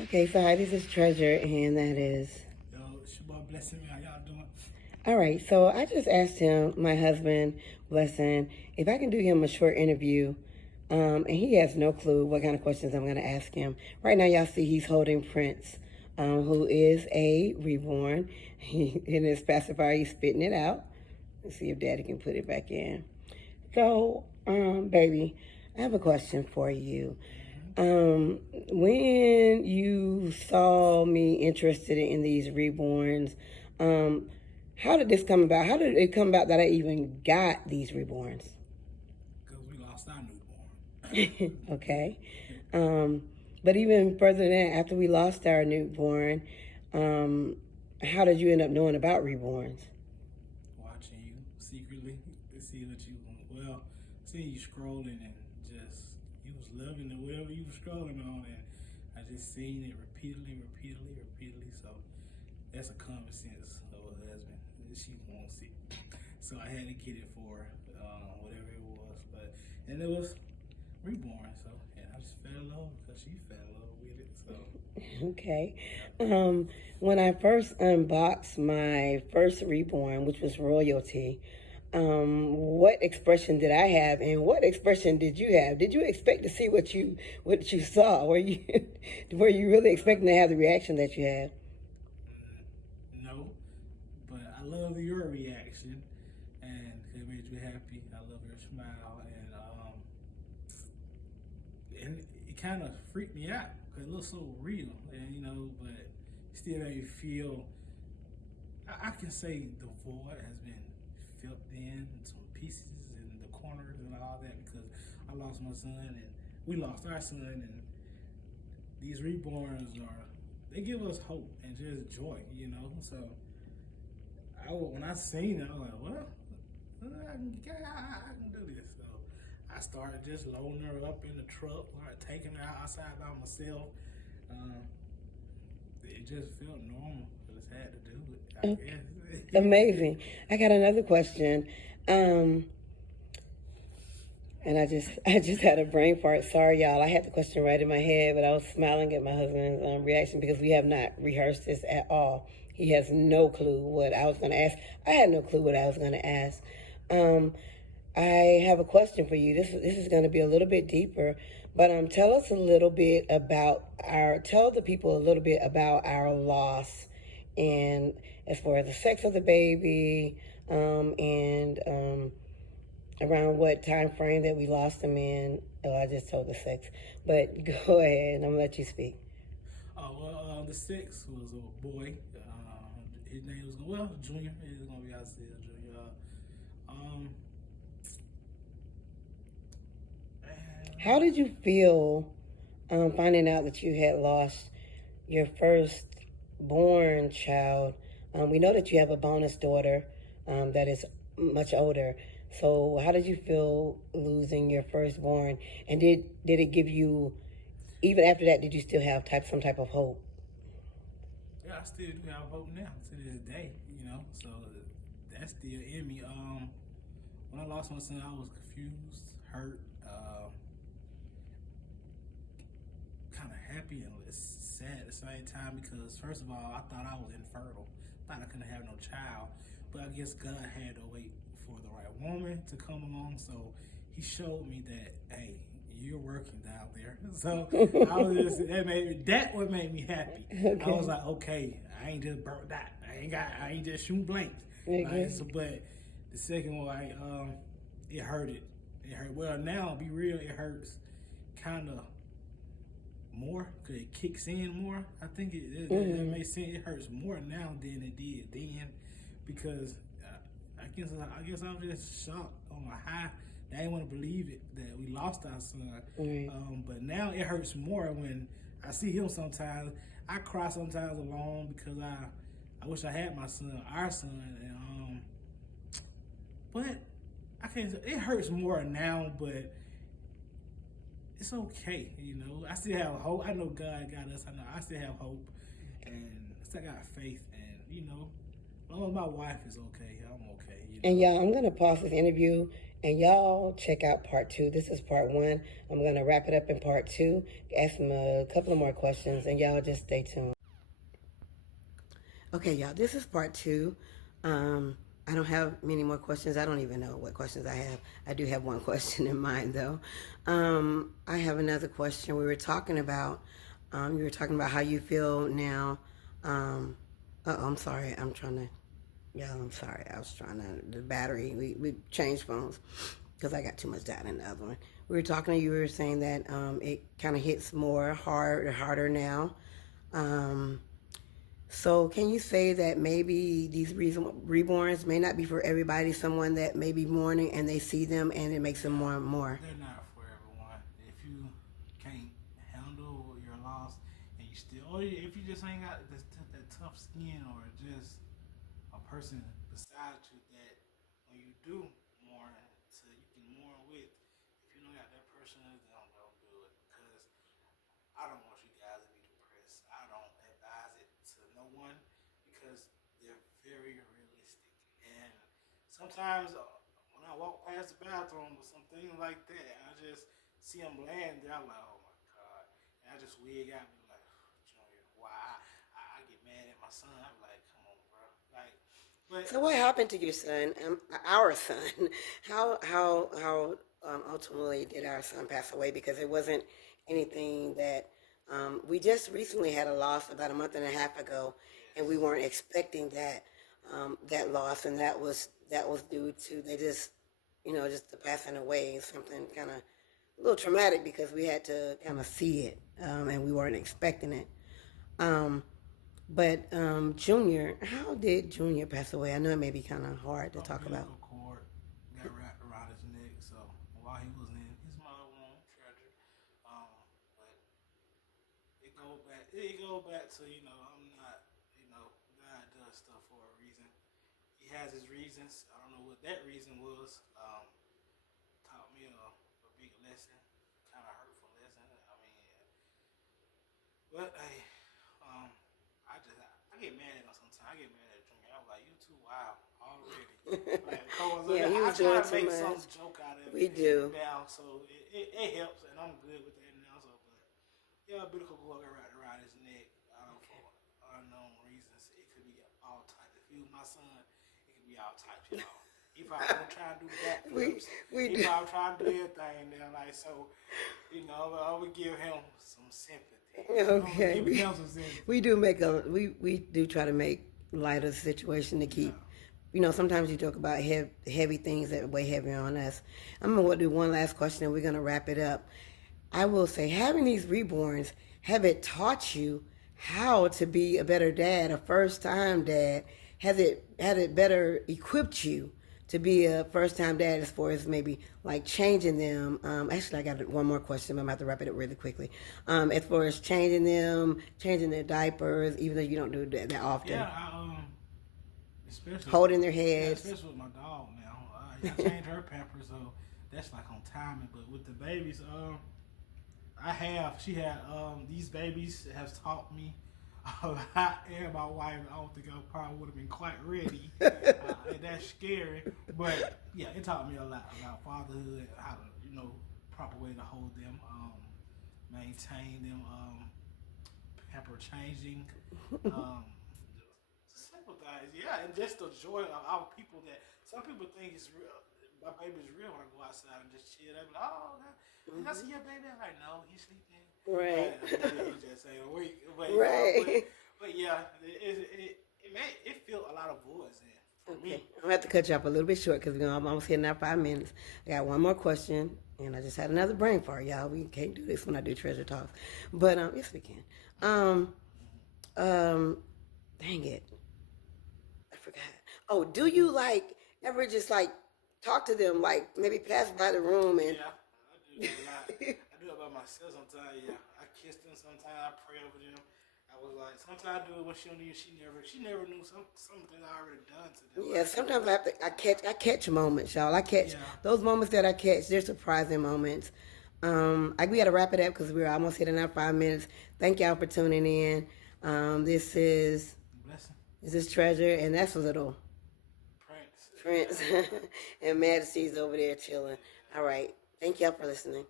Okay, so hi, this is Treasure, and that is. Yo, it's your boy Blessing me. How y'all doing? All right, so I just asked him, my husband, Blessing, if I can do him a short interview, and he has no clue what kind of questions I'm going to ask him. Right now, y'all see he's holding Prince, who is a reborn. In his pacifier, he's spitting it out. Let's see if Daddy can put it back in. So, baby, I have a question for you. When you saw me interested in these reborns, um, how did this come about? How did it come about that I even got these reborns? Because we lost our newborn. Okay. Um, but even further than that, after we lost our newborn, um, how did you end up knowing about reborns? Watching you secretly to see what you, well, seeing you scrolling and just, you was loving it, whatever you was scrolling on, and I just seen it repeatedly. So that's a common sense of a husband. She wants it. So I had to get it for whatever it was. And it was reborn. So, and I just fell in love because she fell in love with it. So, Okay. yeah. When I first unboxed my first reborn, which was royalty, what expression did I have, and what expression did you have? Did you expect to see what you saw? Were you were you really expecting to have the reaction that you had? No, but I love your reaction, and it made you happy. I love your smile, and it kind of freaked me out because it looks so real, and but it still made me feel. I can say the void has been filled in some pieces in the corners and all that because I lost my son and we lost our son, and these reborns are, they give us hope and just joy. So when I seen it, I was like, well, I can do this. So I started just loading her up in the truck, like taking her outside by myself. Um, it just felt normal. I just had to do it, I Okay. guess. Amazing. I got another question. Um, and I just had a brain fart. Sorry, y'all. I had the question right in my head, but I was smiling at my husband's reaction because we have not rehearsed this at all. He has no clue what I was going to ask. I had no clue what I was going to ask. Um, I have a question for you. This is going to be a little bit deeper, but tell us a little bit about tell the people a little bit about our loss, and as far as the sex of the baby, and around what time frame that we lost them in. Oh, I just told the sex, but go ahead. I'm gonna let you speak. Oh well, the sixth was a boy. His name was Junior. He was gonna be Isaiah Junior. Um, How did you feel finding out that you had lost your first born child? We know that you have a bonus daughter that is much older. So, how did you feel losing your firstborn? And did it give you, even after that, did you still have some type of hope? yeah, I still do have hope now to this day. So that's still in me. When I lost my son, I was confused, hurt, kind of happy and sad at the same time because first of all, I thought I was infertile. Thought I couldn't have no child, but I guess God had to wait for the right woman to come along. So He showed me that, hey, you're working down there. So I was just that what made me happy. I was Okay. like, okay, I ain't just burnt out. I ain't just shooting blanks. Like, Okay. so, but the second one, it hurted. It hurt. Well, now be real, it hurts kind of more because it kicks in more. I think that Mm-hmm. makes sense. It hurts more now than it did then because I guess I was just shocked on a high. I didn't want to believe it that we lost our son. Right. But now it hurts more when I see him sometimes. I cry sometimes alone because I wish I had my son, our son, and but I can't. It hurts more now, but it's okay. I still have hope. I know God got us. I know I still have hope, and I still got faith, and long as my wife is okay, I'm okay. You know? And y'all, I'm going to pause this interview and y'all check out part 2. This is part 1. I'm going to wrap it up in part 2, ask him a couple of more questions, and y'all just stay tuned. Okay, y'all, this is part 2. I don't have many more questions. I don't even know what questions I have. I do have one question in mind, though. I have another question. We were talking about, you were talking about how you feel now. I'm sorry. I'm sorry. I was trying to, the battery, we changed phones because I got too much data in the other one. We were talking, you were saying that it kind of hits harder now. So can you say that maybe these reborns may not be for everybody, someone that may be mourning and they see them and it makes them more and more? They're not for everyone. If you can't handle your loss and you still, or if you just ain't got that tough skin, or just a person beside you that when you do mourn, so you can mourn with, if you don't got that person, then don't do it. Because I don't want you guys to be depressed. I don't advise it to no one because they're very realistic. And sometimes when I walk past the bathroom or something like that, I just see them laying there. I'm like, oh my god, and I just wig out and be like, Junior, why? I get mad at my son. I'm like, come on, bro. Like, but So what happened to your son, our son? How ultimately did our son pass away? Because it wasn't anything that we just recently had a loss about a month and a half ago, and we weren't expecting that loss, and that was due to they just just the passing away, something kind of a little traumatic because we had to kind of see it, and we weren't expecting it. Um, but Junior, how did Junior pass away? I know it may be kind of hard to talk about. umbilical cord got wrapped around his neck. So while he was in his mother womb, tragic. But it go back to I'm not God does stuff for a reason. He has his reasons. I don't know what that reason was. Taught me a big lesson, kind of hurtful lesson. I mean, but hey, um, I get mad at him sometimes. I get mad at Junior. I'm like, you too wild already. Like, Yeah, he I was try doing to too make some much. joke out of We it do. now, so it helps, and I'm good with that now. So, but yeah, a biblical cord wrapped around his neck. I don't for unknown reasons. It could be all types. If he was my son, it could be all types, y'all. He probably gonna try and do we backflips. we He do. probably trying to do everything there. Like, so, I would give him some sympathy. I would Okay, give him some sympathy. we do make we do try to make light of the situation to Yeah. keep. Sometimes you talk about heavy things that weigh heavy on us. I'm gonna do one last question, and we're gonna wrap it up. I will say, having these reborns, have it taught you how to be a better dad, a first time dad? Had it better equipped you to be a first time dad as far as maybe like changing them? Actually, I got one more question, but I'm about to wrap it up really quickly. As far as changing them, changing their diapers, even though you don't do that often, Yeah, especially holding their yeah, heads. especially with my dog now. I changed her pampers, so that's like on timing. But with the babies, she had these babies has taught me a lot, and my wife. I don't think I probably would have been quite ready. And that's scary, but yeah, it taught me a lot about fatherhood, how to proper way to hold them, maintain them, pamper changing. Um, Simple things, yeah, and just the joy of our people. That some people think it's real. My baby's real when I go outside and just chill. They be like, "Oh, did I see your baby?" I'm like, "No, he's sleeping." Right. He just ain't awake. But Right. but yeah, it filled a lot of voids in for Okay, me. I'm gonna have to cut you off a little bit short because I'm almost hitting our 5 minutes. I got one more question, and I just had another brain fart, y'all. We can't do this when I do treasure talks, but yes, we can. Um, dang it, I forgot. Oh, do you like ever just like talk to them, like maybe pass by the room and? Yeah, I do that a lot. I do it by myself sometimes. Yeah, I kiss them sometimes. I pray over them. I was like, sometimes I do it when she don't even. She never knew something I already done to them. Yeah, Like, sometimes I catch moments, y'all. I catch yeah, those moments that I catch. They're surprising moments. We got to wrap it up because we're almost hitting our 5 minutes. Thank y'all for tuning in. This is blessing. Is this Treasure? And that's a little Prince. Prince. And Majesty's over there chilling. All right. Thank y'all for listening.